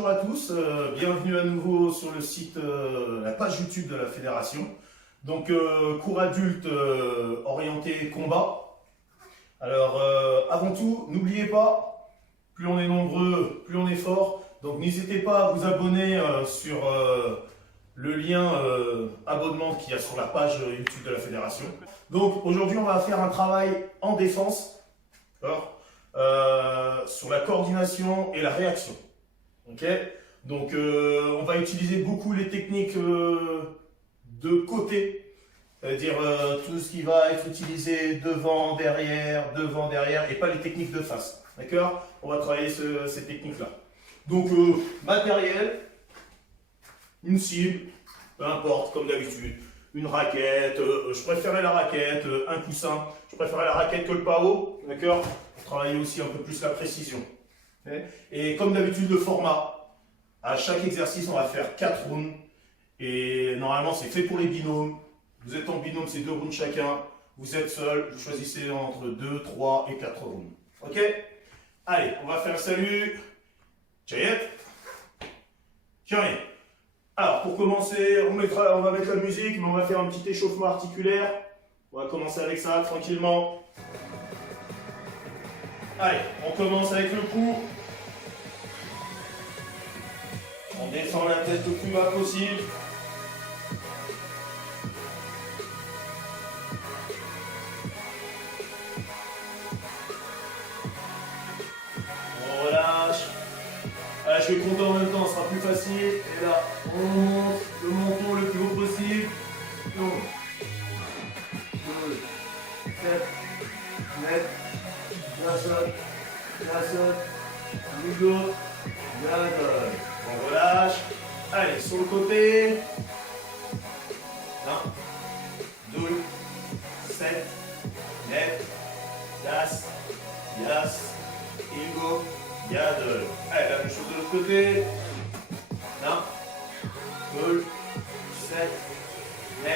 bonjour à tous, bienvenue à nouveau sur le site, la page YouTube de la Fédération. Donc cours adulte orienté combat. Alors avant tout, n'oubliez pas, plus on est nombreux, plus on est fort. Donc n'hésitez pas à vous abonner sur le lien abonnement qu'il y a sur la page YouTube de la Fédération. Donc aujourd'hui on va faire un travail en défense, sur la coordination et la réaction. Ok, donc on va utiliser beaucoup les techniques de côté, c'est-à-dire tout ce qui va être utilisé devant, derrière, et pas les techniques de face. D'accord? On va travailler ces techniques-là. Donc matériel, une cible, peu importe, comme d'habitude. Une raquette, je préférais la raquette, un coussin, je préférais la raquette que le pao, d'accord? Pour travailler aussi un peu plus la précision. Okay? Et comme d'habitude, le format. À chaque exercice, on va faire 4 rounds. Et normalement, c'est fait pour les binômes. Vous êtes en binôme, c'est 2 rounds chacun. Vous êtes seul, vous choisissez entre 2, 3 et 4 rounds. Ok? Allez, on va faire le salut. Tchayet. Tiens. Alors, pour commencer, on va mettre la musique, mais on va faire un petit échauffement articulaire. On va commencer avec ça, tranquillement. Allez, on commence avec le coup. On descend la tête le plus bas possible. On relâche. Allez, je vais compter en même temps, ce sera plus facile. Et là, on monte le menton le plus haut possible. 11, 12, 7, 9, la saute, Ludo, la donne. On relâche. Allez, sur le côté. 1, 2, 7, 9, das, yas, Ingo, yadel. Allez, la même chose de l'autre côté. 1, 2, 7, 9,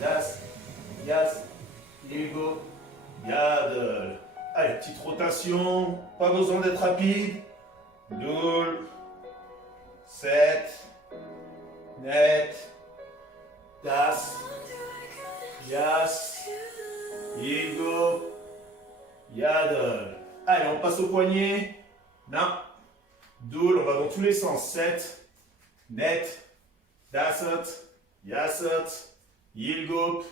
das, yas, Ingo, yadel. Allez, petite rotation. Pas besoin d'être rapide. 2, 7, net, das, yas, Igo, yadel. Allez, on passe au poignet. 1, 2, on va dans tous les sens. 7, net, dasot, yasot, Ilgo,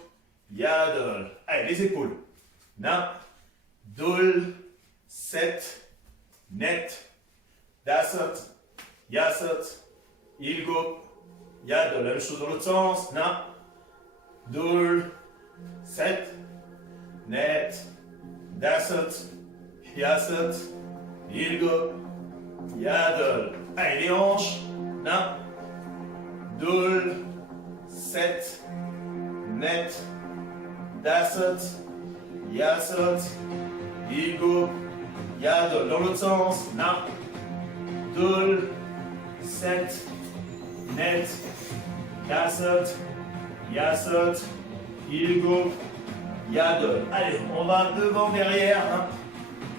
yadel. Allez, les épaules. 1, 2, 7, net, dasot, yasot, Ilgo, yadel. La même chose dans l'autre sens. 1, 2, 7, net, dasot, yasot, Ilgo, yadel. Allez, les hanches. 1, 2, 7, net, dasot, yasot, Ilgo, yadel. Dans l'autre sens. 1, 2, 7, net, dasot, yasot, Ilgo, yadel. Allez, on va devant, derrière.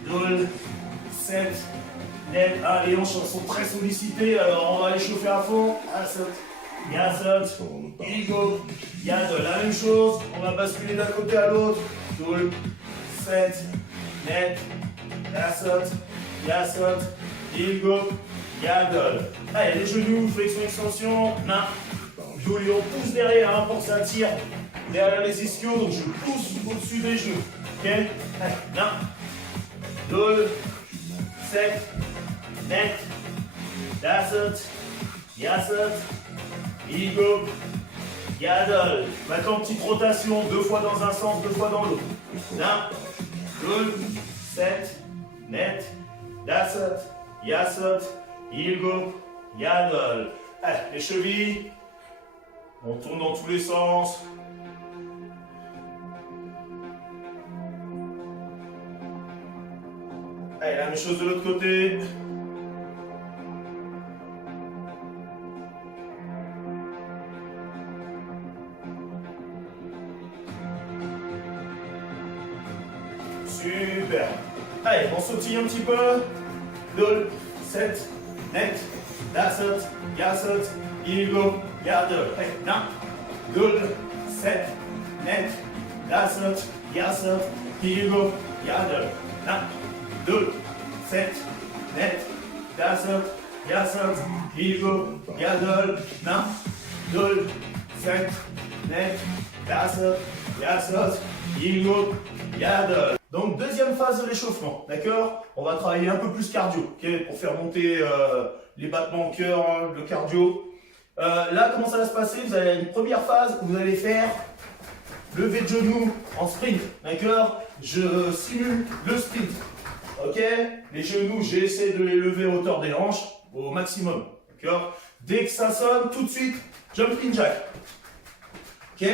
1, 2, 7, net. Ah, les hanches sont très sollicitées, alors on va les chauffer à fond. Dasot, yasot, Ilgo, yadel. La même chose, on va basculer d'un côté à l'autre. 2, 7, net, dasot, yasot, Ilgo, yadel. Allez, les genoux, flexion, extension. 1, 2, on pousse derrière pour que ça tire derrière les ischios. Donc je pousse au-dessus des genoux. Ok? Allez, 1, 2, 7, net, dasot, yasot, Ilgo, yadel. Maintenant, petite rotation, 2 fois dans un sens, 2 fois dans l'autre. 1, 2, 7, net, dasot, yasot, Ilgo, yadel. Allez, les chevilles. On tourne dans tous les sens. Allez, la même chose de l'autre côté. Super. Allez, on sautille un petit peu. 2, 7, net, Daset, Yaset, Ilgo, Yadel. Hey, na. Dul, Set, Net, Daset, Yaset, Ilgo, Yadel. Na. Dul, Set, Net, Daset, Yaset, Ilgo, Yadel. Na. Dul, Set, Net, Daset, Yaset, Ilgo, Yadel. Donc deuxième phase de l'échauffement, d'accord? On va travailler un peu plus cardio, ok? Pour faire monter les battements au cœur, hein, le cardio. Là, comment ça va se passer? Vous avez une première phase où vous allez faire lever de genoux en sprint, d'accord? Je simule le sprint, ok? Les genoux, j'essaie de les lever à hauteur des hanches au maximum, d'accord? Dès que ça sonne, tout de suite, jumping jack, ok?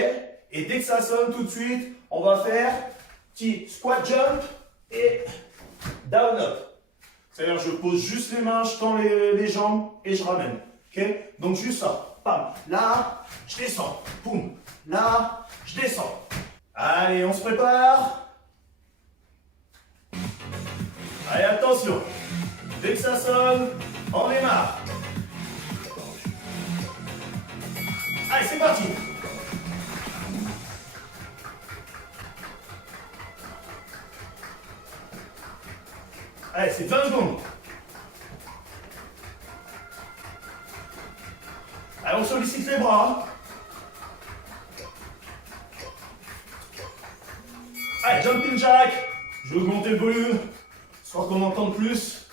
Et dès que ça sonne, tout de suite, on va faire petit squat jump et down up. C'est-à-dire je pose juste les mains, je tends les jambes et je ramène. Ok? Donc juste ça. Pam. Là, je descends. Boum. Là, je descends. Allez, on se prépare. Allez, attention. Dès que ça sonne, on démarre. Allez, c'est parti. Allez, c'est 20 secondes. Allez, on sollicite les bras. Allez, jumping jack. Je vais augmenter le volume, histoire qu'on entende plus.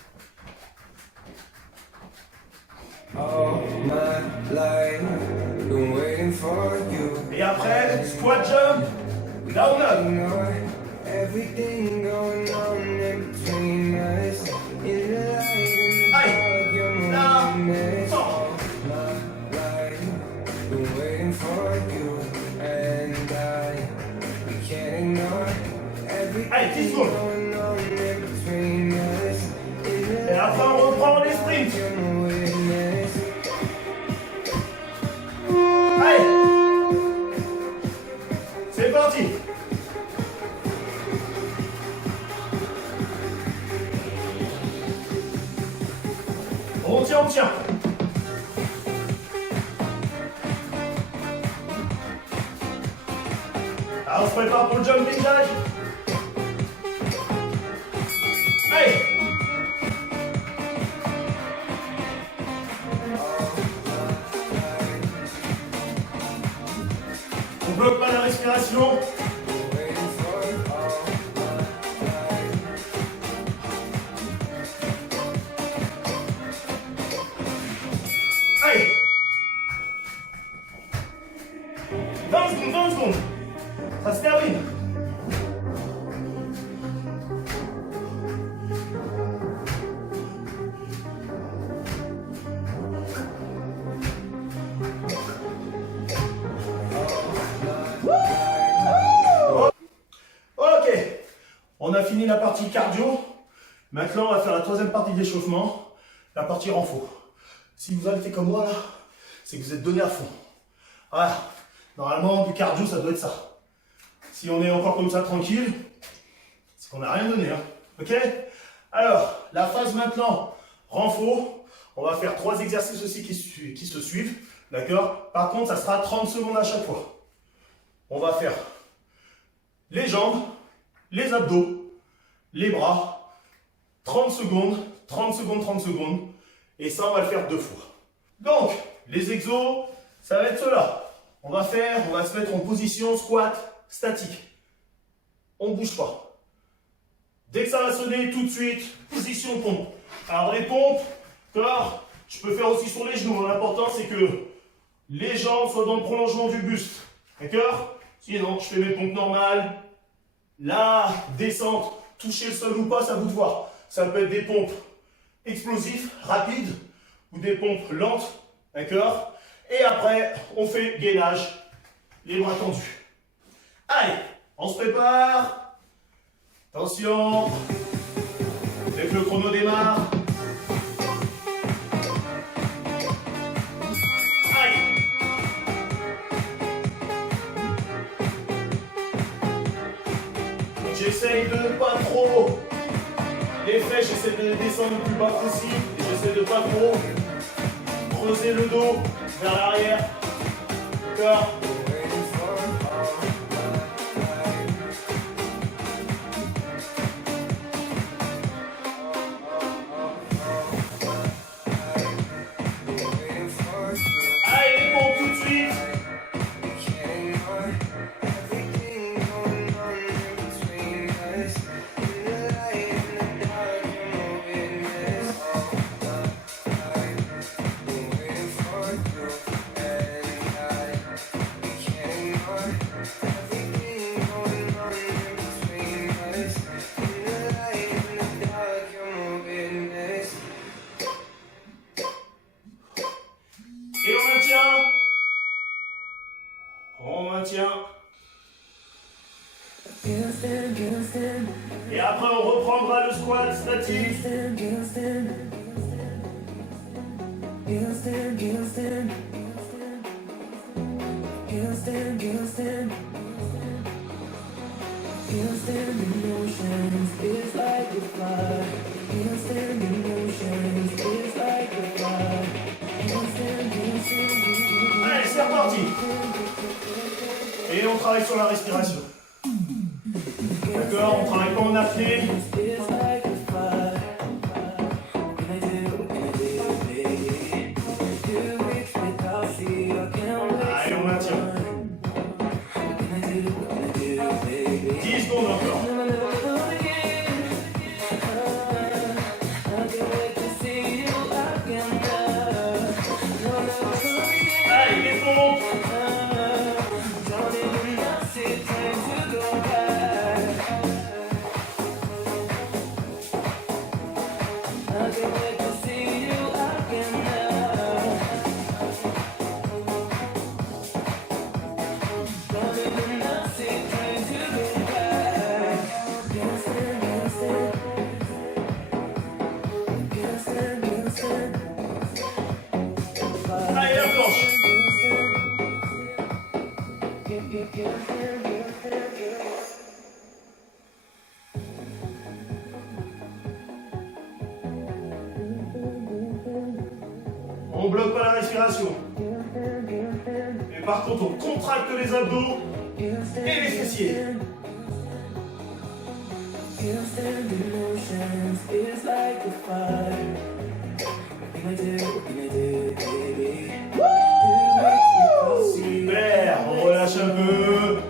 Et après, squat jump, down up. Everything going on in between us in the light of my life. Been waiting for you and we can't ignore everything going on in between us. Et après on reprend les sprints. Allez, c'est parti. On tient, on tient. Alors, on se prépare pour le jumping jack. Allez. On bloque pas la respiration. Allez. 20 secondes. Ça se termine. Ok. On a fini la partie cardio. Maintenant, on va faire la troisième partie d'échauffement, la partie renfort. Si vous avez fait comme moi là, c'est que vous êtes donné à fond. Voilà. Normalement, du cardio, ça doit être ça. Si on est encore comme ça tranquille, c'est qu'on n'a rien donné. Hein. Ok? Alors, la phase maintenant, renfort. On va faire 3 exercices aussi qui se suivent. D'accord? Par contre, ça sera 30 secondes à chaque fois. On va faire les jambes, les abdos, les bras. 30 secondes, 30 secondes, 30 secondes. Et ça, on va le faire 2 fois. Donc, les exos, ça va être cela. On va se mettre en position squat statique. On ne bouge pas. Dès que ça va sonner, tout de suite, position pompe. Alors les pompes, d'accord, je peux faire aussi sur les genoux. L'important, c'est que les jambes soient dans le prolongement du buste. D'accord? Sinon, je fais mes pompes normales. La descente, toucher le sol ou pas, c'est à vous de voir. Ça peut être des pompes explosives, rapides, ou des pompes lentes. D'accord? Et après, on fait gainage, les bras tendus. Allez, on se prépare. Attention. Dès que le chrono démarre. Allez. Donc j'essaye de ne pas trop. Les flèches, j'essaie de les descendre le plus bas possible. Et j'essaie de pas trop creusez le dos vers l'arrière. D'accord? Allez, bon, tout de suite. Et on maintient. On maintient. Et après, on reprendra le squat statique. Allez, c'est reparti. Et on travaille sur la respiration. D'accord, on travaille pas en apnée. Allez, on maintient. 10 secondes encore. Allez, les pompes. Allez, la planche. On bloque pas la respiration. Mais par contre, on contracte les abdos et les fessiers. Super, on relâche un peu.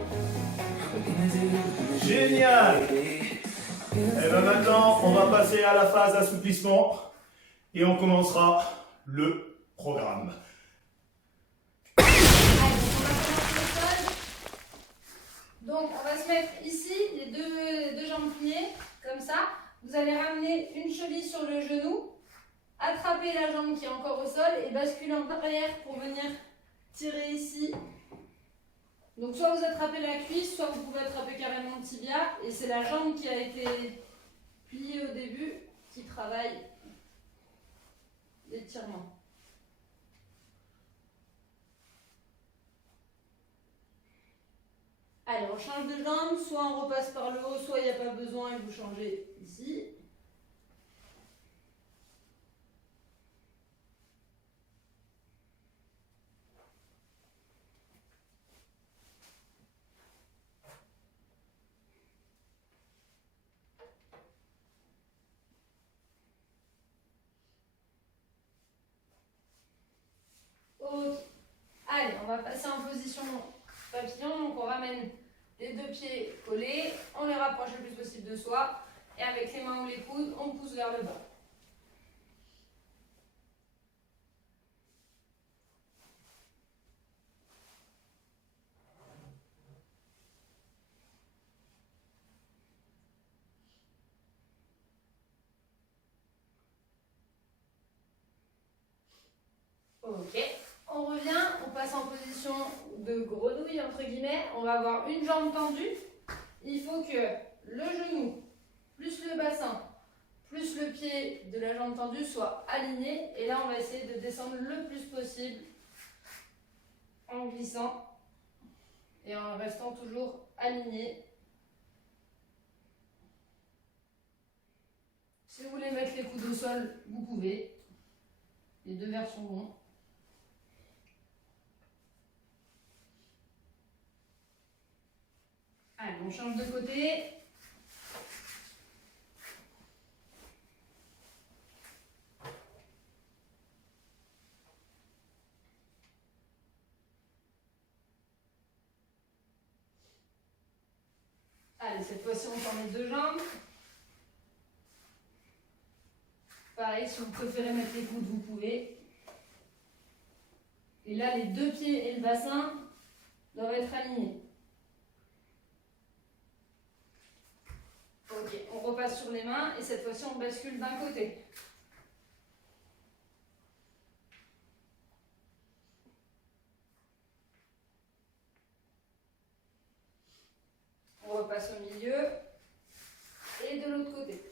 Génial. Et bien maintenant, on va passer à la phase assouplissement et on commencera le programme. Donc, on va se mettre ici, les deux jambes pliées, comme ça. Vous allez ramener une cheville sur le genou, attraper la jambe qui est encore au sol et basculer en arrière pour venir tirer ici. Donc, soit vous attrapez la cuisse, soit vous pouvez attraper carrément le tibia. Et c'est la jambe qui a été pliée au début qui travaille l'étirement. Allez, on change de jambe, soit on repasse par le haut, soit il n'y a pas besoin et vous changez ici. Ok. Allez, on va passer en position papillon, donc on ramène les deux pieds collés, on les rapproche le plus possible de soi et avec les mains ou les coudes, on pousse vers le bas. Ok, on revient, on passe en position de grenouille entre guillemets, on va avoir une jambe tendue, il faut que le genou plus le bassin plus le pied de la jambe tendue soit aligné et là on va essayer de descendre le plus possible en glissant et en restant toujours aligné. Si vous voulez mettre les coudes au sol, vous pouvez, les deux versions vont. on change de côté. Allez, cette fois-ci, on prend les deux jambes. Pareil, si vous préférez mettre les coudes, vous pouvez. Et là, les deux pieds et le bassin doivent être alignés. Ok, on repasse sur les mains et cette fois-ci, on bascule d'un côté. On repasse au milieu et de l'autre côté.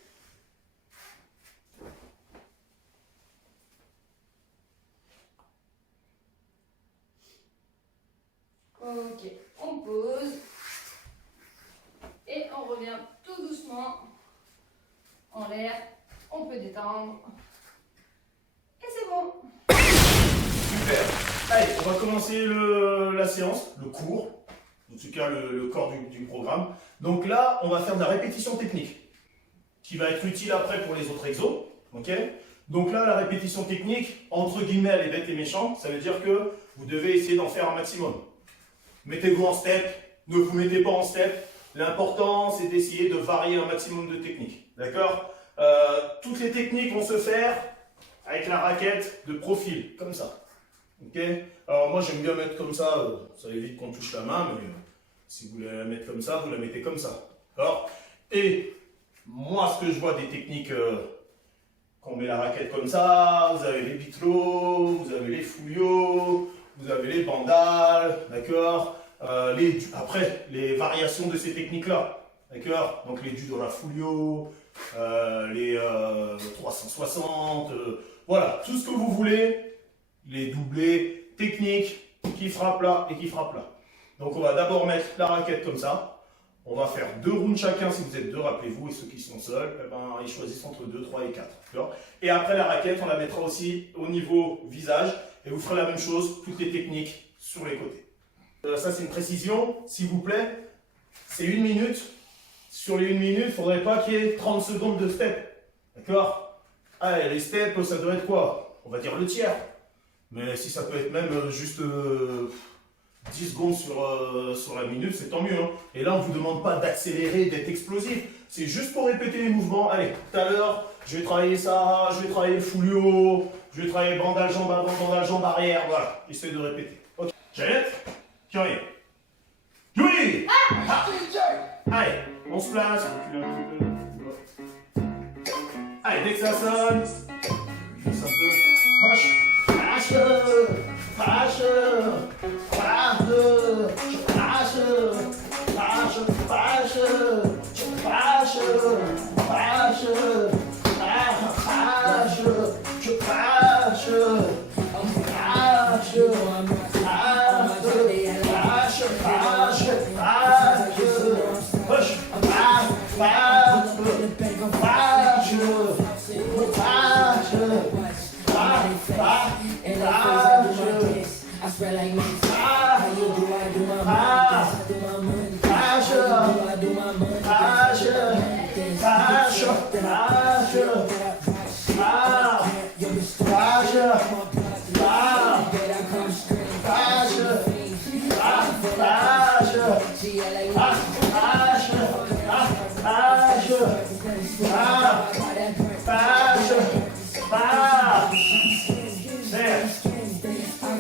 Ok, on pose et on revient tout doucement en l'air. On peut détendre et c'est bon. Super. Allez, on va commencer la séance, le cours, en tout cas le corps du programme. Donc là, on va faire de la répétition technique qui va être utile après pour les autres exos. Ok. Donc là, la répétition technique, entre guillemets, elle est bête et méchante, ça veut dire que vous devez essayer d'en faire un maximum. Mettez-vous en step, ne vous mettez pas en step. L'important, c'est d'essayer de varier un maximum de techniques. D'accord. Toutes les techniques vont se faire avec la raquette de profil, comme ça. Ok. Alors moi, j'aime bien mettre comme ça évite qu'on touche la main, mais si vous voulez la mettre comme ça, vous la mettez comme ça. D'accord. Et moi, ce que je vois des techniques, qu'on met la raquette comme ça, vous avez les bitlots, vous avez les fouillots, vous avez les bandales, d'accord. Après, les variations de ces techniques-là, d'accord. Donc les dus dans la foulio, les 360, voilà, tout ce que vous voulez, les doublés, techniques, qui frappent là et qui frappent là. Donc on va d'abord mettre la raquette comme ça. On va faire 2 rounds chacun si vous êtes 2, rappelez-vous, et ceux qui sont seuls, eh ben, ils choisissent entre 2, 3 et 4. Et après la raquette, on la mettra aussi au niveau visage, et vous ferez la même chose, toutes les techniques sur les côtés. Ça c'est une précision, s'il vous plaît, c'est 1 minute. Sur les 1 minute, il ne faudrait pas qu'il y ait 30 secondes de step. D'accord. Allez, les steps, ça doit être quoi? On va dire le tiers. Mais si ça peut être même juste 10 secondes sur la minute, c'est tant mieux. Hein. Et là, on ne vous demande pas d'accélérer, d'être explosif. C'est juste pour répéter les mouvements. Allez, tout à l'heure, je vais travailler ça, je vais travailler le foulio, je vais travailler bandage jambe avant, bandage jambe arrière. Voilà, essayez de répéter. Ok. Jeannette, qui arrive. Oui. Ah. Allez, on se place. Allez, dès que ça sonne, juste un peu. Fâche, fâche, fâche, fâche, fâche, fâche, fâche, fâche,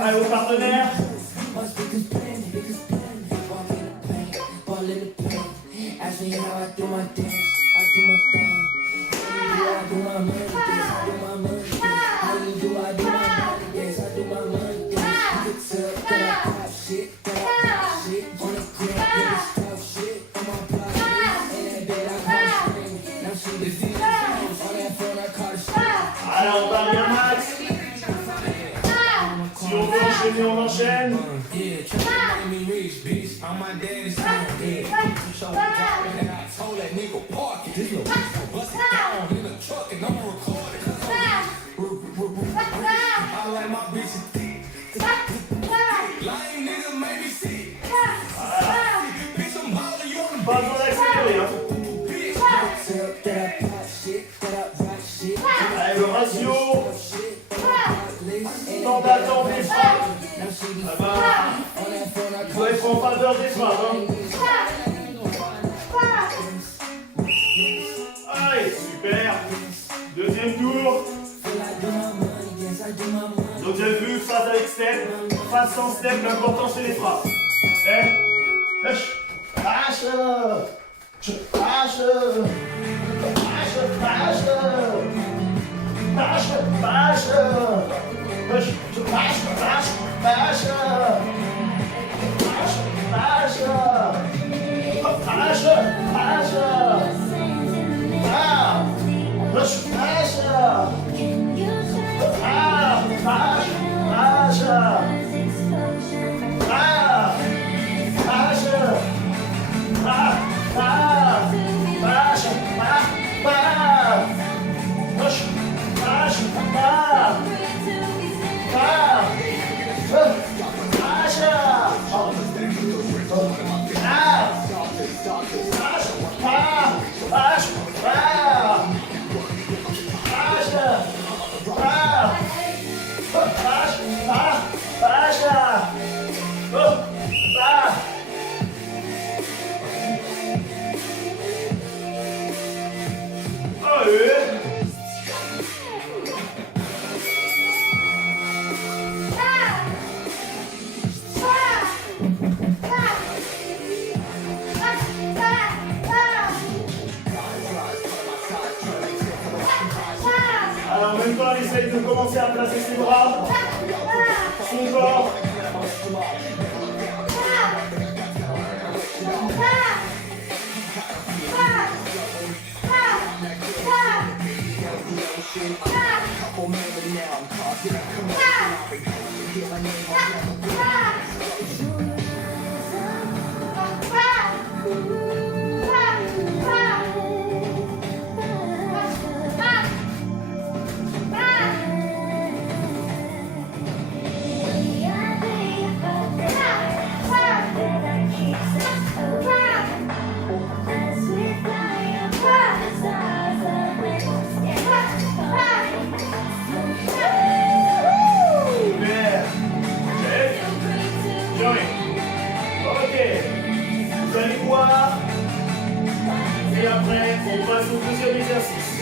Allez, vos partenaires. Allez, on va bien max. Si on veut enchaîner, on enchaîne. Pas besoin en faveur des frappes. Hein. Allez, super. Deuxième tour. Donc vous avez vu, phase avec step, phase sans step, l'important c'est les frappes. Alors en même temps, elle essaye de commencer à placer ses bras, son corps. Vous allez voir. Et après, on passe au deuxième exercice.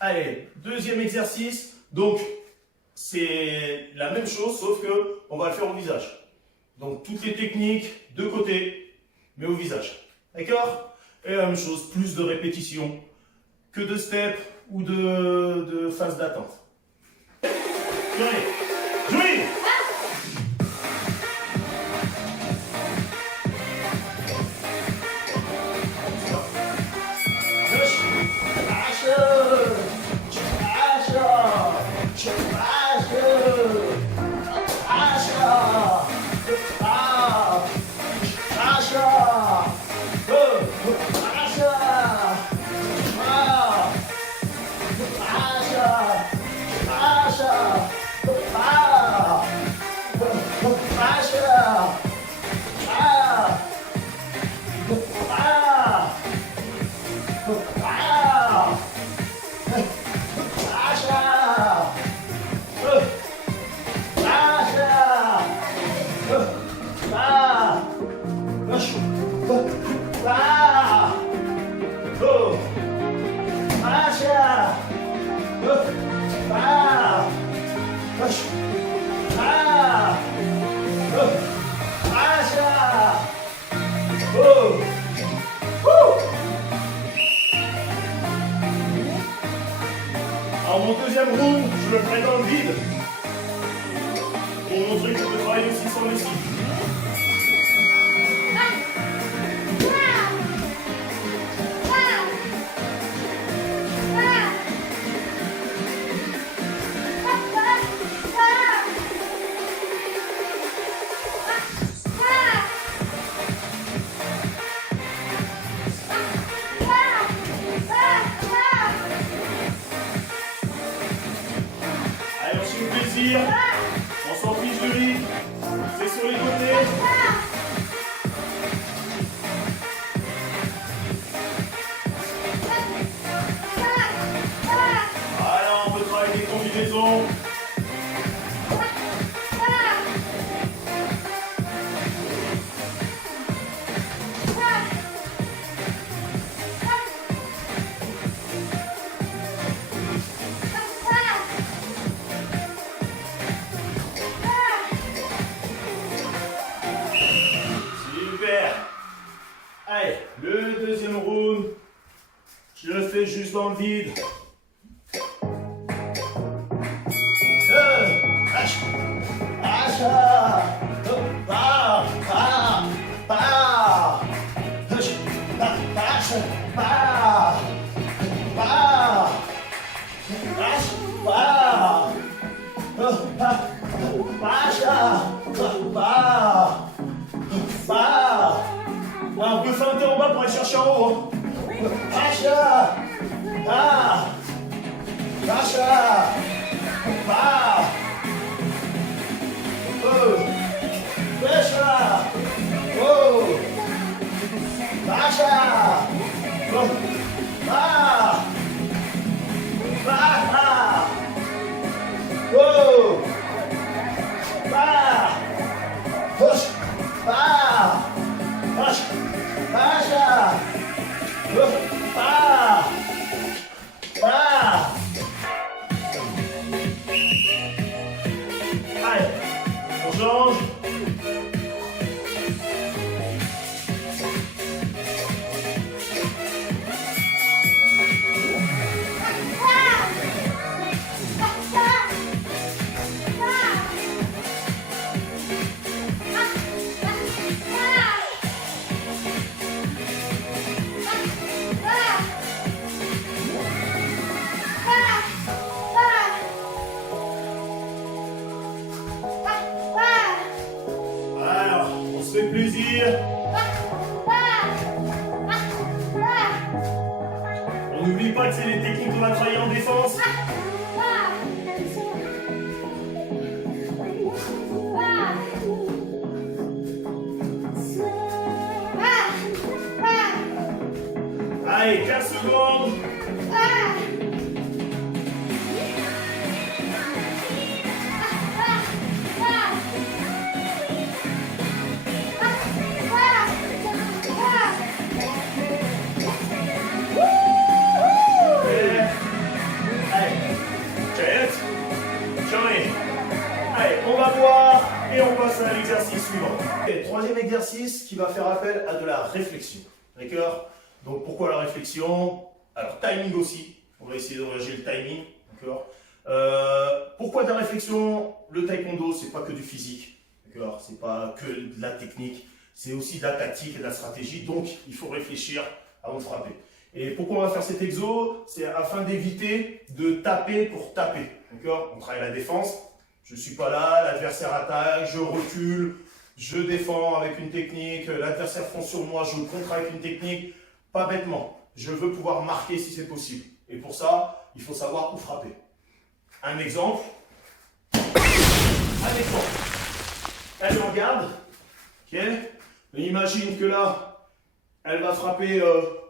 Allez, deuxième exercice. Donc, c'est la même chose, sauf que on va le faire au visage. Donc, toutes les techniques de côté, mais au visage. D'accord? Et la même chose, plus de répétitions que de steps ou de phase d'attente. Johnny! Alors mon deuxième round, je le ferai dans le vide. Pour montrer que je peux travailler aussi sans les cibles. Allez, ensuite, dans le vide. Lâche. Lâche. Pas. Lâche. Lâche. Pas. Lâche. On peut feinter en bas pour aller chercher en haut. Lâche. Lâche. Allez, on change. Alors, on se fait plaisir. On n'oublie pas que c'est les techniques qu'on va travailler en défense. Allez, 15 secondes. Allez, on va voir et on passe à l'exercice suivant. Et troisième exercice qui va faire appel à de la réflexion. D'accord? Donc pourquoi la réflexion? Alors timing aussi. On va essayer d'engager le timing. D'accord? Pourquoi de la réflexion? Le taekwondo, c'est pas que du physique. D'accord? C'est pas que de la technique. C'est aussi de la tactique et de la stratégie. Donc il faut réfléchir avant de frapper. Et pourquoi on va faire cet exo? C'est afin d'éviter de taper pour taper. D'accord? On travaille la défense. Je ne suis pas là, l'adversaire attaque, je recule, je défends avec une technique, l'adversaire fonce sur moi, je contre avec une technique. Pas bêtement. Je veux pouvoir marquer si c'est possible. Et pour ça, il faut savoir où frapper. Un exemple. Elle me regarde. Ok? Imagine que là, elle va frapper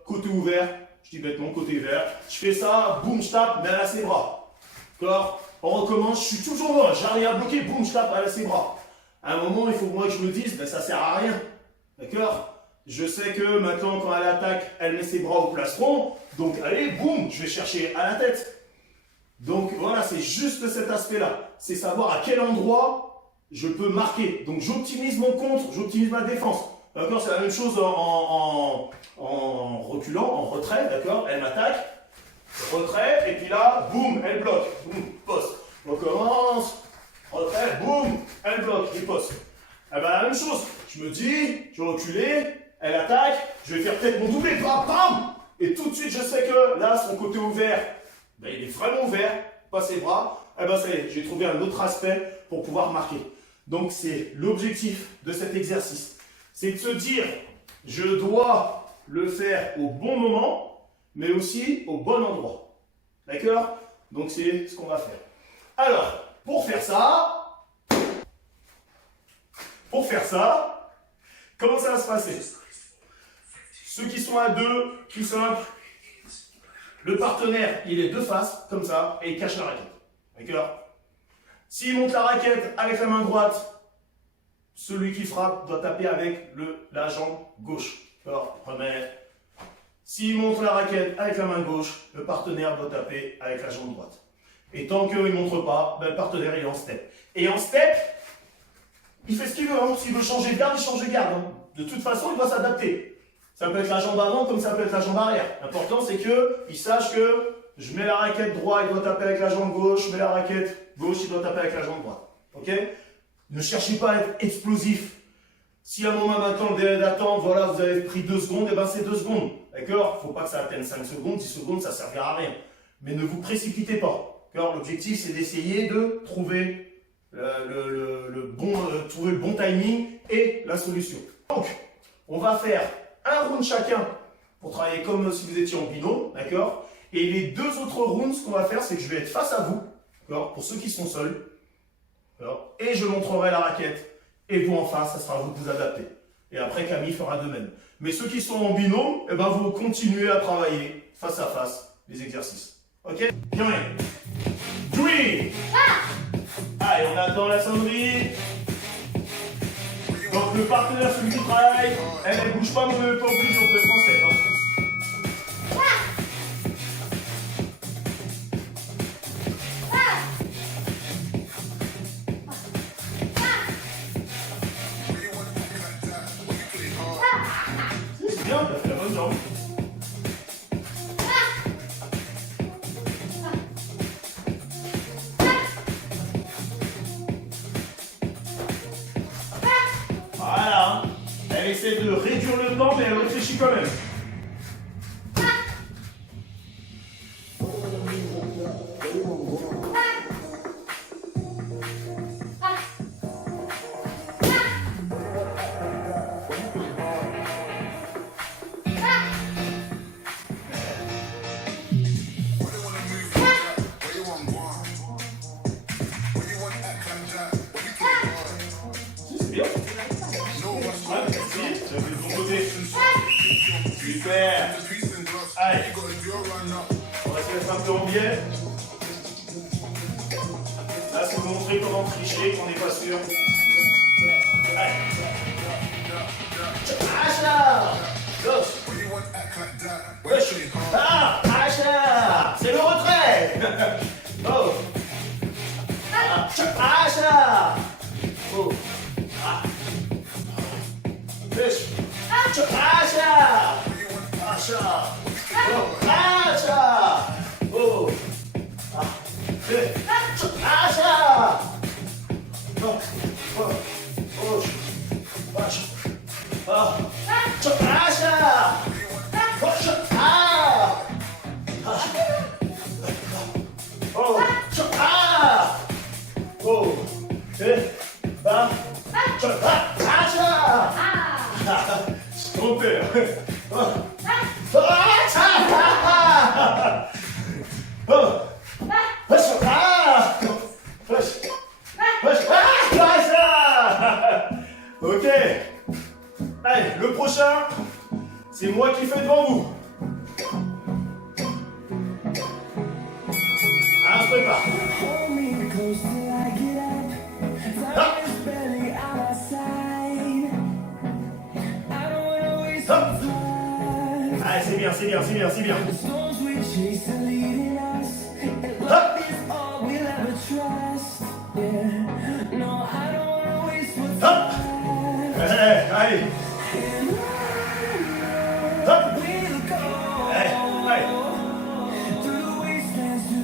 côté ouvert. Je dis bêtement côté ouvert. Je fais ça, boum, je tape, mais elle a ses bras. D'accord? On recommence, je suis toujours loin, j'arrive à bloquer, boum, je tape, elle a ses bras. À un moment, il faut que moi je me dise, ben, ça sert à rien. D'accord? Je sais que maintenant, quand elle attaque, elle met ses bras au plastron. Donc, allez, boum, je vais chercher à la tête. Donc, voilà, c'est juste cet aspect-là. C'est savoir à quel endroit je peux marquer. Donc, j'optimise mon contre, j'optimise ma défense. D'accord? C'est la même chose en reculant, en retrait. D'accord? Elle m'attaque. Retrait, et puis là, boum, elle bloque. Boum, poste. On commence. Retrait, boum, elle bloque, et poste. Eh ben, la même chose. Je me dis, je vais reculer. Elle attaque, je vais faire peut-être mon doublé, bam, bam. Et tout de suite, je sais que là, son côté ouvert, ben, il est vraiment ouvert, pas ses bras. Eh ben, ça y est, j'ai trouvé un autre aspect pour pouvoir marquer. Donc, c'est l'objectif de cet exercice. C'est de se dire, je dois le faire au bon moment, mais aussi au bon endroit. D'accord? Donc, c'est ce qu'on va faire. Alors, pour faire ça, comment ça va se passer? Ceux qui sont à deux, qui sont le partenaire, il est de face, comme ça, et il cache la raquette. D'accord? S'il monte la raquette avec la main droite, celui qui frappe doit taper avec la jambe gauche. D'accord? Remets. S'il monte la raquette avec la main gauche, le partenaire doit taper avec la jambe droite. Et tant qu'il ne montre pas, ben, le partenaire il est en step. Et en step, il fait ce qu'il veut. Hein. S'il veut changer de garde, il change de garde. Hein. De toute façon, il doit s'adapter. Ça peut être la jambe avant comme ça peut être la jambe arrière. L'important c'est qu'il sache que je mets la raquette droite, il doit taper avec la jambe gauche, je mets la raquette gauche, il doit taper avec la jambe droite. Ok? Ne cherchez pas à être explosif. Si à un moment maintenant le délai d'attente, voilà, vous avez pris 2 secondes, et ben c'est 2 secondes. D'accord? Il ne faut pas que ça atteigne 5 secondes, 10 secondes, ça ne servira à rien. Mais ne vous précipitez pas. L'objectif c'est d'essayer de trouver le bon timing et la solution. Donc, on va faire un round chacun pour travailler comme si vous étiez en binôme, d'accord? Et les 2 autres rounds, ce qu'on va faire, c'est que je vais être face à vous, d'accord? Pour ceux qui sont seuls, et je montrerai la raquette. Et vous en face, ça sera à vous de vous adapter. Et après, Camille fera de même. Mais ceux qui sont en binôme, eh ben, vous continuez à travailler face à face les exercices. Ok? Bien. Three. Allez, on attend la sonnerie. Donc le partenaire, celui qui travaille, elle ne bouge pas, mais on ne pas obligé, on peut être en step. C'est bien, t'as fait la bonne jambe. Voilà. Elle essaie de réduire le temps, mais elle réfléchit quand même. C'est bien. Ouais, merci. Ça fait de ton côté. Super. Allez. On va se mettre un peu en biais. Là, c'est vous montrer comment tricher, qu'on n'est pas sûr. Allez. Acha. Gauche. Ah, Acha. C'est le retrait. Oh. Acha. Oh. Ah. Fish. Acha. Acha. Oh. Acha. Oh. Ah. Fish. Acha. Oh. Oh. Oh. Acha. Ah. Acha. Oh. Ah. Oh. Et. Bah. Mon père. Ok. Allez, le prochain, c'est moi qui fais devant vous. Ah, on se prépare. Ah. Allez, c'est bien, c'est bien, c'est bien, c'est bien. Hop. Hop. Allez. Hop. Allez, allez.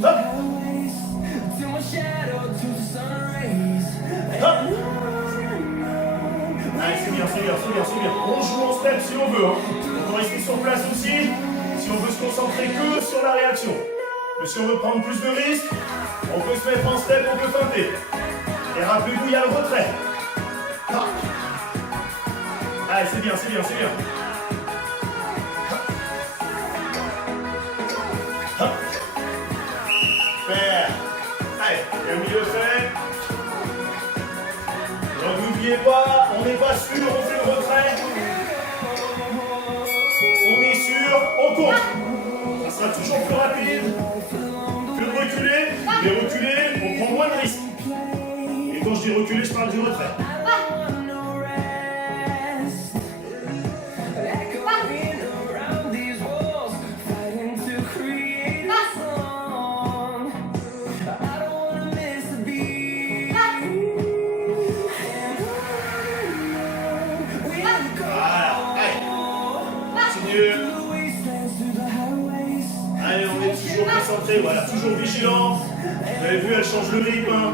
Hop. Hop. Allez, c'est bien, c'est bien, c'est bien, c'est bien. On joue en step si on veut. Hein. On peut rester sur place aussi, si on veut se concentrer que sur la réaction. Mais si on veut prendre plus de risques, on peut se mettre en step, on peut feinter. Et rappelez-vous, il y a le retrait. Ah. Allez, c'est bien, c'est bien, c'est bien. Ah. Super. Allez, le milieu fait. Donc n'oubliez pas, on n'est pas sûr, on fait le retrait. On est sûr, on compte. Ça sera toujours plus rapide que de reculer. Mais reculer, on prend moins de risques. Et quand je dis reculer, je parle du retrait. continue. Allez, on est toujours concentré, voilà, toujours vigilant. Vous avez vu, elle change le rythme. Hein.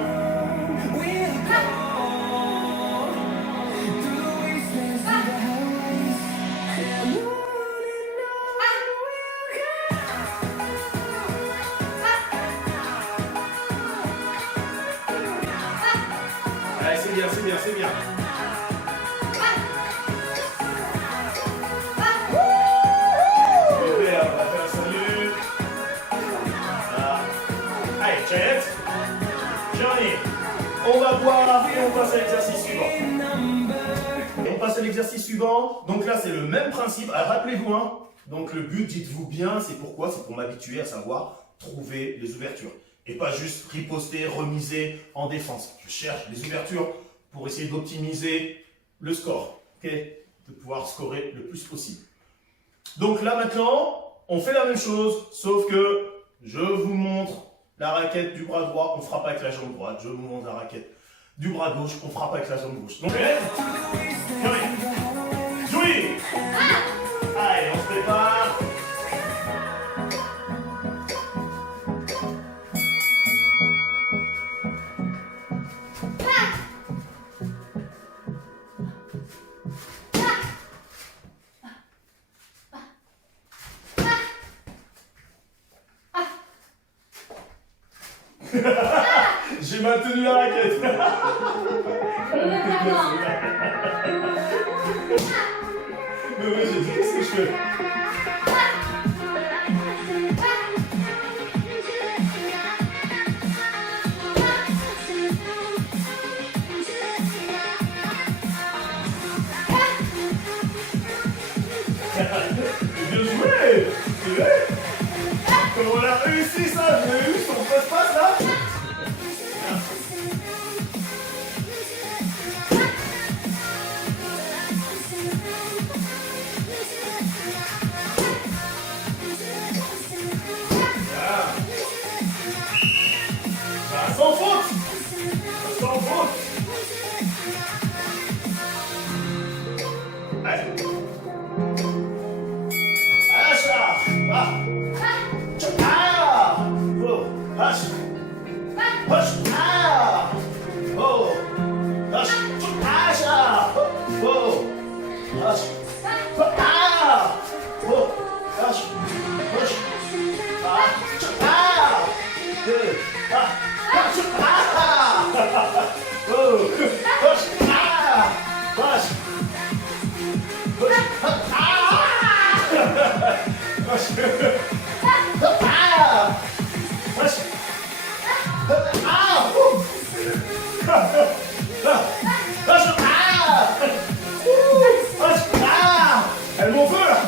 Allez, c'est bien, c'est bien, c'est bien. On va voir et on passe à l'exercice suivant. Et on passe à l'exercice suivant. Donc là, c'est le même principe. Rappelez-vous, hein. Donc le but, dites-vous bien, c'est pourquoi? C'est pour m'habituer à savoir trouver les ouvertures. Et pas juste riposter, remiser en défense. Je cherche les ouvertures pour essayer d'optimiser le score. Okay, de pouvoir scorer le plus possible. Donc là, maintenant, on fait la même chose, sauf que je vous montre la raquette du bras droit, on frappe avec la jambe droite. Je vous montre la raquette du bras gauche, on frappe avec la jambe gauche. Donc, Joey. Allez, on se prépare. J'ai maintenu la raquette. Mais oui, j'ai dit qu'est-ce que je fais. Bien joué. On a réussi ça. Vous avez vu son passe-passe là? Sans faute! Sans faute! Allez! Acha! Ah! Ah! Oh! Hache! Hache! Ah! Oh! Hache! Acha! Oh! Hache! Ah! Oh! Hache! Hache! Ah! Ah! Ah! Oh! Elle m'en veut là!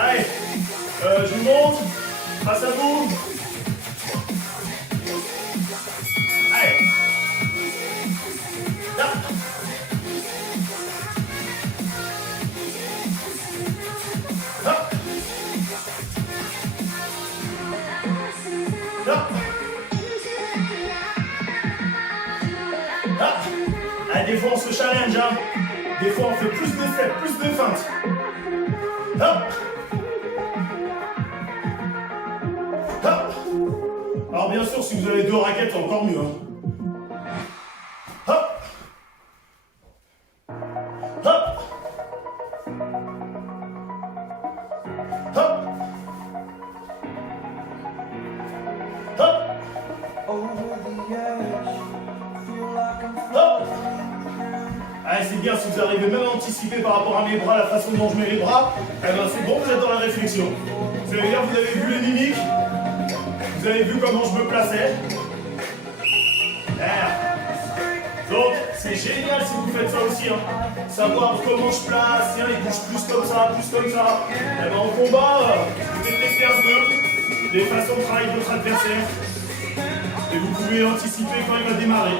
Allez, je vous montre, face à vous. Allez. Là. Hop. Là. Là. Allez, des fois on se challenge, hein. Des fois on fait plus de steps, plus de feintes. Hop. Hop. Alors bien sûr, si vous avez deux raquettes, c'est encore mieux. Hein. Hop. Hop. Hop. Hop. Hop. Allez, c'est bien si vous arrivez même à anticiper par rapport à mes bras, la façon dont je mets les bras, eh ben c'est bon, vous êtes dans la réflexion. Ça veut dire que vous avez vu les mimiques, vous avez vu comment je me plaçais. Donc, c'est génial si vous faites ça aussi, hein. Savoir comment je place, tiens, il bouge plus comme ça, plus comme ça. Eh ben, en combat, vous détectez un peu les façons de travailler de votre adversaire. Et vous pouvez anticiper quand il va démarrer.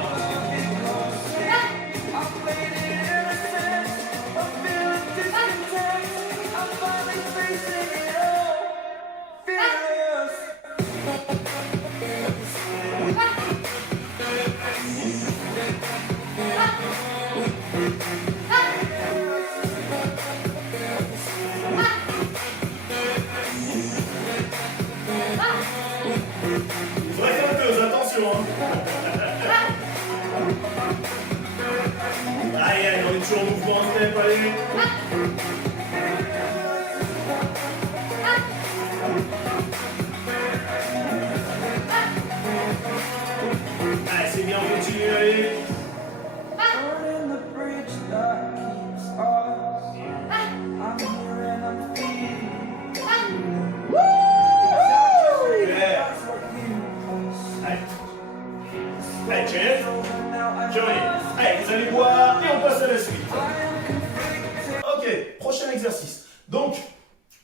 step, allez. Allez, c'est bien, on continue, allez. Allez, cheers. Johnny. Allez, vous allez boire et on passe à la suite. Ok, prochain exercice. Donc,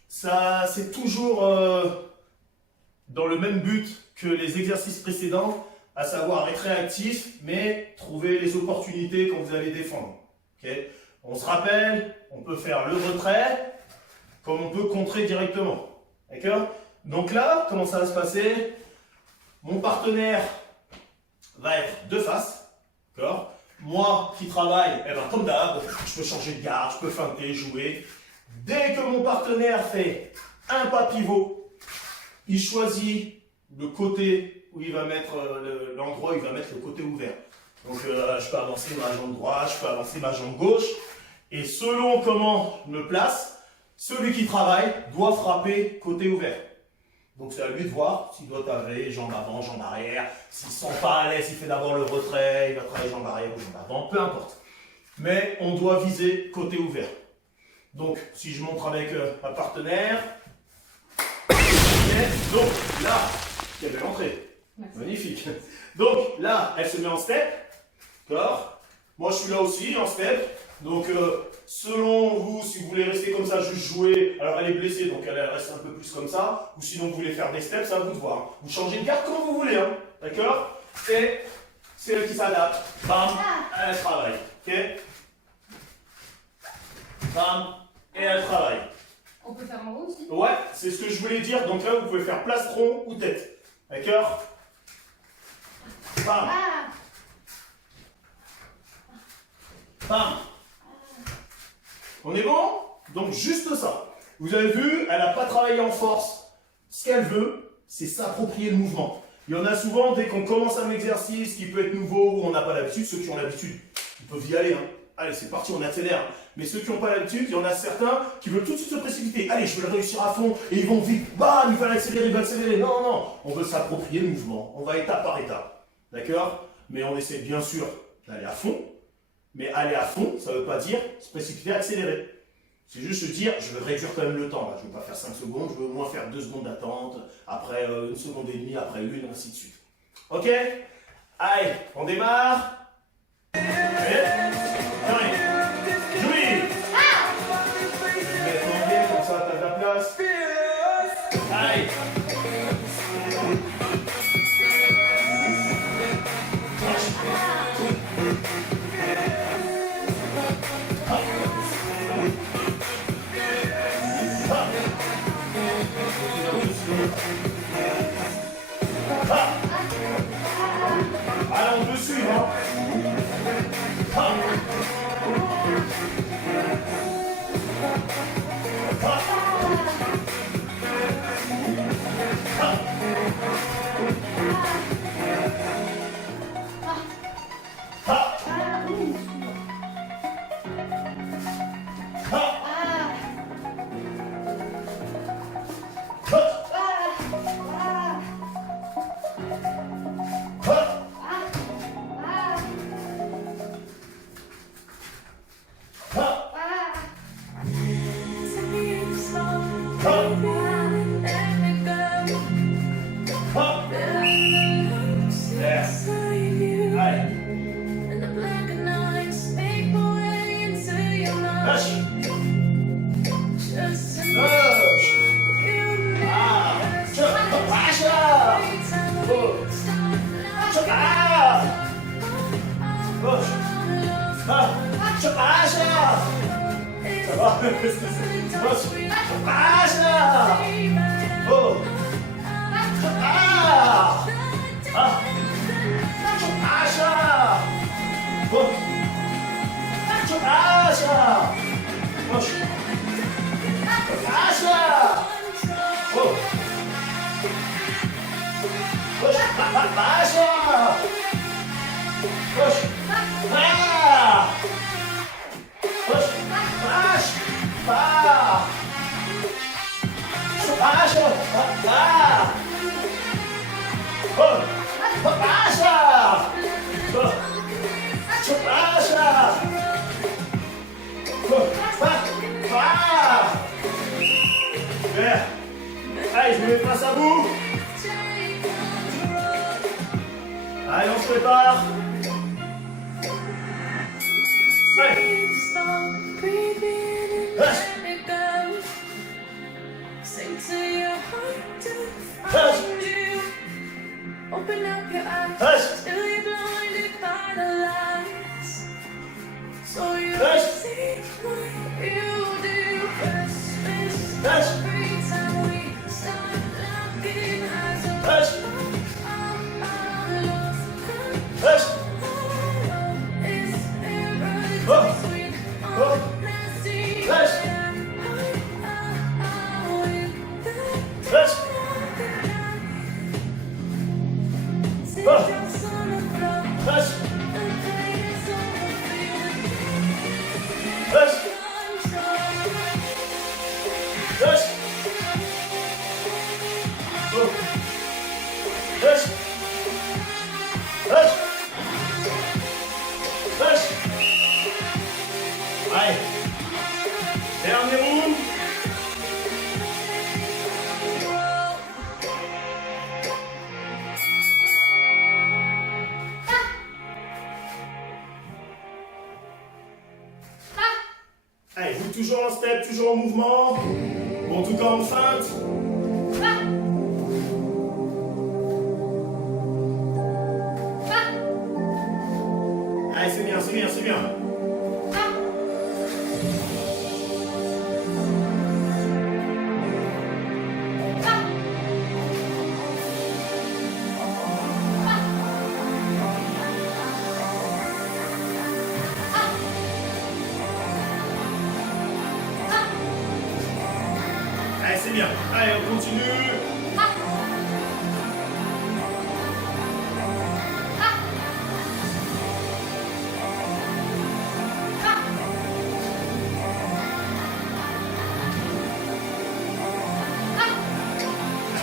ça, c'est toujours dans le même but que les exercices précédents, à savoir être réactif, mais trouver les opportunités quand vous allez défendre. Okay. On se rappelle, on peut faire le retrait, comme on peut contrer directement. D'accord? Donc là, comment ça va se passer? Mon partenaire va être de face. D'accord? Moi qui travaille, eh ben, comme d'hab, je peux changer de garde, je peux feinter, jouer. Dès que mon partenaire fait un pas pivot, il choisit le côté où il va mettre l'endroit où il va mettre le côté ouvert. Donc je peux avancer ma jambe droite, je peux avancer ma jambe gauche. Et selon comment je me place, celui qui travaille doit frapper côté ouvert. Donc c'est à lui de voir s'il doit travailler jambe avant, jambe arrière. S'il ne se sent pas à l'aise, il fait d'abord le retrait, il va travailler jambe arrière ou jambe avant, peu importe. Mais on doit viser côté ouvert. Donc si je montre avec ma partenaire, donc là, quelle belle entrée. Merci. Magnifique. Donc là, elle se met en step. D'accord. Moi je suis là aussi en step. Donc selon vous, si vous voulez rester comme ça, juste jouer, alors elle est blessée, donc elle reste un peu plus comme ça, ou sinon vous voulez faire des steps, c'est à vous de voir. Vous changez de garde comme vous voulez, hein, d'accord? Et c'est elle qui s'adapte. Bam, elle travaille, ok? Bam, et elle travaille. On peut faire en haut aussi? Ouais, c'est ce que je voulais dire, donc là vous pouvez faire plastron ou tête, d'accord? Bam. Bam. On est bon? Donc juste ça. Vous avez vu, elle n'a pas travaillé en force. Ce qu'elle veut, c'est s'approprier le mouvement. Il y en a souvent, dès qu'on commence un exercice qui peut être nouveau ou on n'a pas l'habitude, ceux qui ont l'habitude, ils peuvent y aller. Hein. Allez, c'est parti, on accélère. Mais ceux qui n'ont pas l'habitude, il y en a certains qui veulent tout de suite se précipiter. Allez, je vais le réussir à fond. Et ils vont vite. Bam, ils veulent accélérer, ils veulent accélérer. Non, non, on veut s'approprier le mouvement. On va étape par étape. D'accord? Mais on essaie bien sûr d'aller à fond. Mais aller à fond, ça ne veut pas dire se précipiter, accélérer. C'est juste se dire, je vais réduire quand même le temps. Là. Je ne veux pas faire 5 secondes, je veux au moins faire 2 secondes d'attente, après 1 seconde et demie, après 1, ainsi de suite. Ok? Allez, on démarre. Julie! Mets-toi bien, comme ça, t'as de la place. Allez! Allez, on peut suivre. Hein. Lâche là. Super. Allez, je me mets face à vous. Allez, on se prépare. Allez. Lâche. Lâche. Open up your eyes Lâche. till you're blinded by the lights. So you Lâche. see what you do. Christmas Lâche. every time we start looking eyes of Lâche. love. Lâche. Is Oh. ever sweet Oh. honesty. Lâche. Lâche. Lâche. Oh. Lâche. Lâche. Lâche. Oh. Lâche. Lâche. Lâche. Allez. Dernier round. Allez, vous toujours en step, toujours en mouvement. Ou en tout cas en feinte. Allez, c'est bien, c'est bien, c'est bien. Allez, c'est bien. Allez, on continue.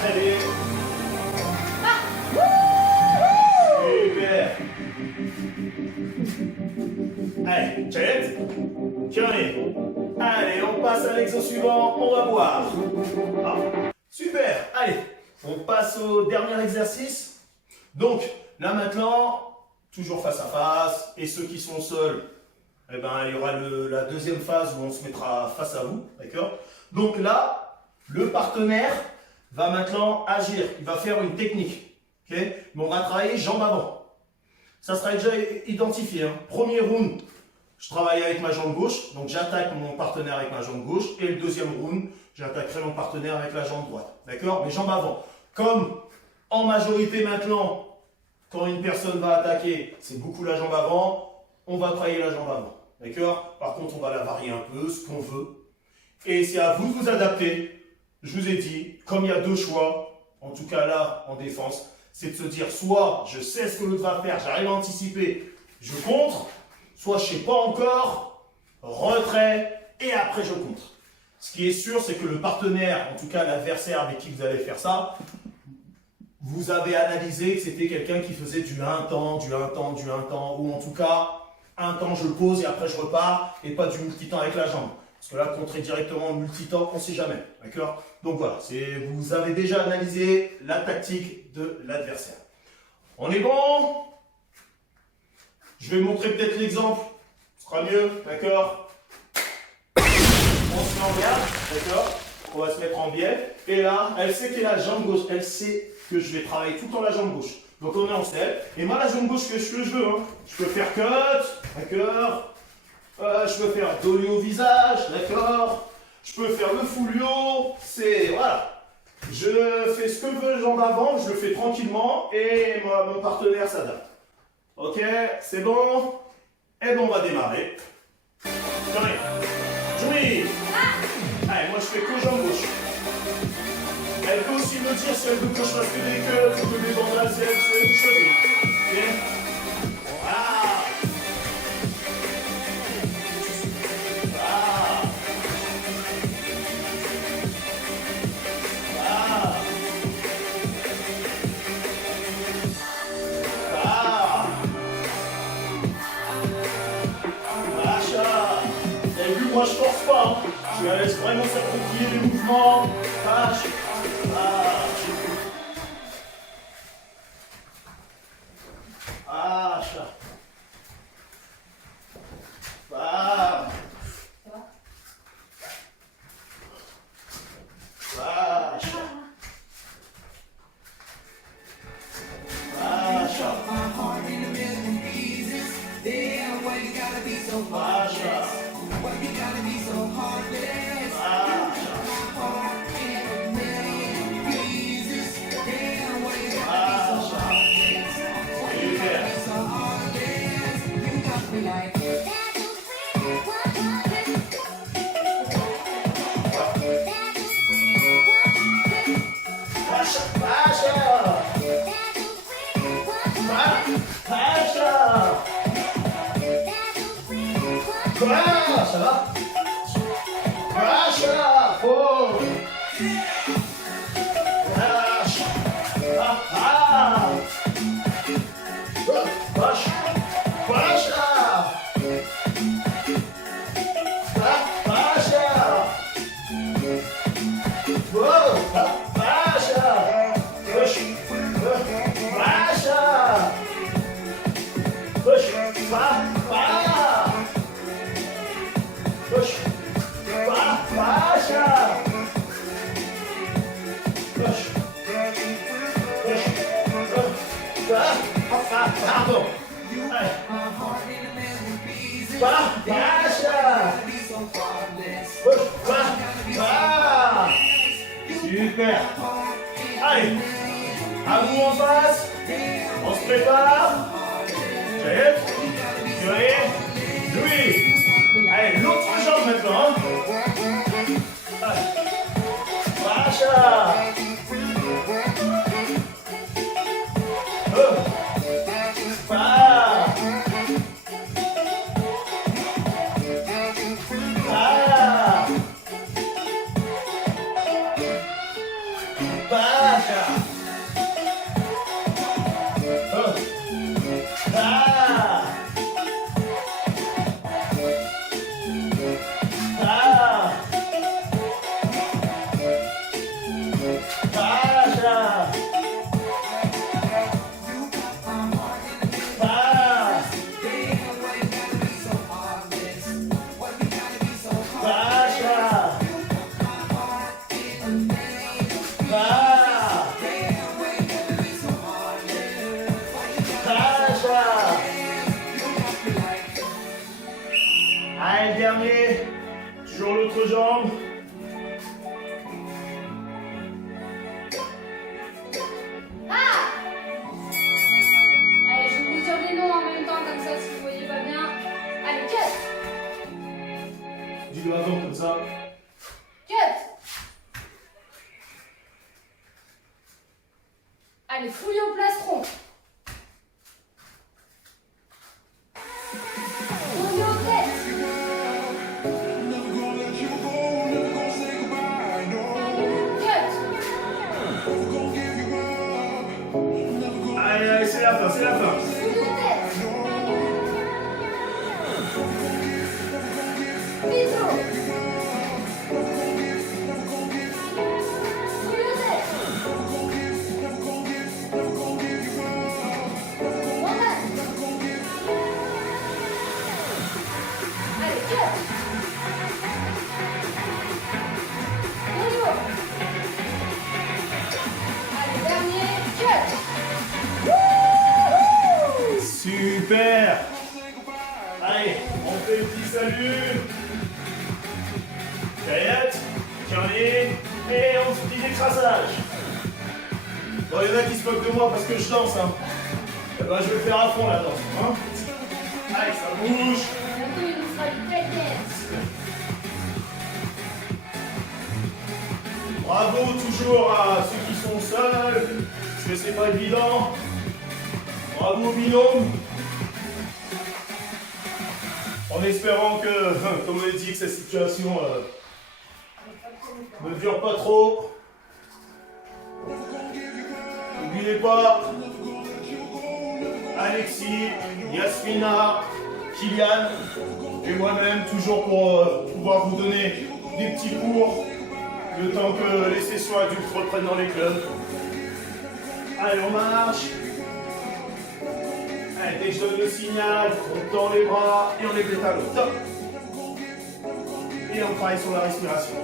Allez. Super. Allez, challenge. Tiens, allez, on passe à l'exo suivant, on va voir. Ah, super, allez, on passe au dernier exercice. Donc, là maintenant, toujours face à face, et ceux qui sont seuls, eh ben, il y aura la deuxième phase où on se mettra face à vous, d'accord? Donc là, le partenaire va maintenant agir, il va faire une technique, ok? Mais on va travailler jambes avant. Ça sera déjà identifié, hein. Premier round, je travaille avec ma jambe gauche, donc j'attaque mon partenaire avec ma jambe gauche, et le deuxième round, j'attaquerai mon partenaire avec la jambe droite, d'accord? Mais jambes avant. Comme en majorité maintenant, quand une personne va attaquer, c'est beaucoup la jambe avant, on va travailler la jambe avant, d'accord? Par contre, on va la varier un peu, ce qu'on veut. Et c'est à vous de vous adapter. Je vous ai dit, comme il y a deux choix, en tout cas là, en défense, c'est de se dire, soit je sais ce que l'autre va faire, j'arrive à anticiper, je contre, soit je ne sais pas encore, retrait, et après je contre. Ce qui est sûr, c'est que le partenaire, en tout cas l'adversaire avec qui vous allez faire ça, vous avez analysé que c'était quelqu'un qui faisait du un temps, ou en tout cas, un temps je pose et après je repars, et pas du multitemps avec la jambe. Parce que là, contrer directement en multitemps, on ne sait jamais. D'accord? Donc voilà, vous avez déjà analysé la tactique de l'adversaire. On est bon? Je vais montrer peut-être l'exemple. Ce sera mieux, d'accord? On se met en garde, d'accord? On va se mettre en biais. Et là, elle sait qu'elle a la jambe gauche. Elle sait que je vais travailler tout le temps la jambe gauche. Donc on est en step. Et moi, la jambe gauche, je fais ce que je veux. Hein. Je peux faire cut, d'accord? Je peux faire dolly au visage, d'accord? Je peux faire le folio, c'est... Voilà. Je fais ce que veut jambe avant, je le fais tranquillement et mon partenaire s'adapte. Ok, c'est bon? Et bon, on va démarrer. Johnny. Johnny. Allez, moi je fais que jambe gauche. Elle peut aussi me dire si elle veut que je fasse que des cuts, que des bandales, c'est elle qui choisit. Ok? Voilà. forces pas. Hein. Tu la laisses vraiment faire tranquille les mouvements. Lâche. Lâche. Lâche. Bam. Lâche. Lâche. Ça va? Lâche là! Oh! Lâche! Ah! Ah! Lâche! Lâche là! Lâche là! Oh! Lâche là! Push! Lâche là! Push! Push! Baixa! Push! Push! Pardon! Baixa! Push! Super! Allez! À vous en face! On se prépare! Chef! Louis! Allez, l'autre jambe maintenant. Lâche. Allez, dernier. Toujours l'autre jambe. Allez, je vais vous dire les noms en même temps, comme ça, si vous voyez pas bien. Allez, cut! Dis-le avant, comme ça. Cut! Allez, fouille au plastron. Fouille aux têtes. Allez, allez, c'est la fin, c'est la fin. Fouille aux têtes. Biseau. Fouille aux têtes. Romain. Allez, cut. Yo-yo. Allez, dernier, cut. Super. Allez, on fait le petit salut. Gaillette, Carnet, et on se dit l'écrasage. Bon, il y en a qui se moquent de moi parce que je danse. Hein. Eh ben, je vais le faire à fond la danse. Hein. Allez, ça bouge. Bientôt, il nous fera du breakdance. Bravo toujours à ceux qui sont seuls, parce que c'est pas évident. Bravo au binôme. En espérant que, comme on a dit, que cette situation ne dure pas trop. N'oubliez pas, Alexis, Yasmina, Kylian et moi-même, toujours pour pouvoir vous donner des petits cours le temps que les sessions adultes reprennent dans les clubs. Allez, on marche. Allez, dès que je donne le signal, on tend les bras et on lève les talons. Top. Et on travaille sur la respiration.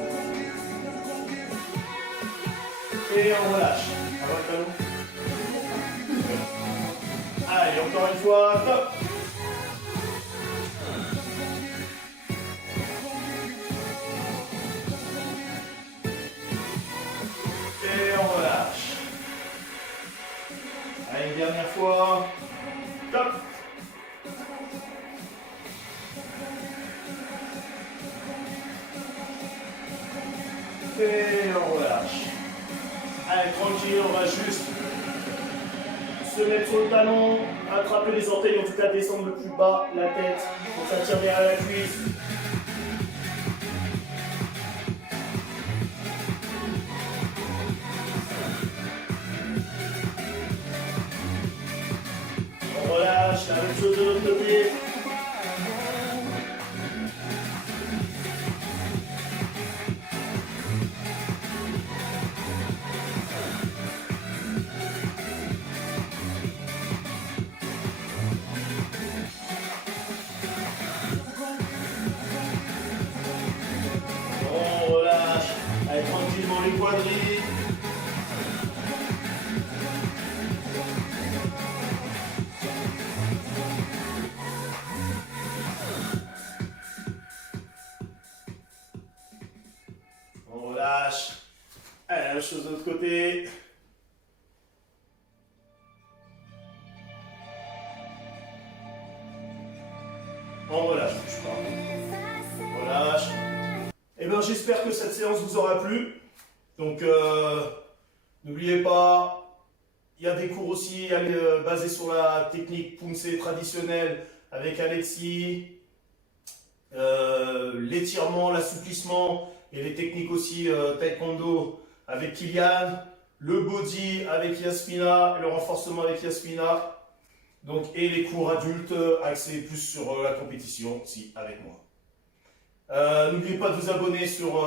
Et on relâche. À votre talon. Allez, encore une fois, top. Et on relâche. Allez, une dernière fois. Top. Et on relâche. Allez, tranquille, on va juste se mettre sur le talon, attraper les orteils, en tout cas descendre le plus bas, la tête, pour que ça tire derrière la cuisse. On relâche, la même chose de l'autre côté. On relâche, allez tranquillement les quadrilles. On relâche. Allez, la même chose de l'autre côté. On relâche, bouge pas. Relâche. Eh bien, j'espère que cette séance vous aura plu. Donc, n'oubliez pas, il y a des cours aussi basés sur la technique Poomsae traditionnelle avec Alexis, l'étirement, l'assouplissement et les techniques aussi taekwondo avec Kylian, le body avec Yasmina, le renforcement avec Yasmina, donc, et les cours adultes axés plus sur la compétition aussi avec moi. N'oubliez pas de vous abonner sur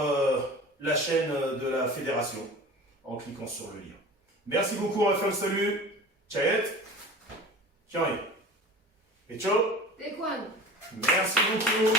la chaîne de la fédération en cliquant sur le lien. Merci beaucoup, on va faire le salut. Ciao. Ciao. Et ciao. Taekwondo. Merci beaucoup.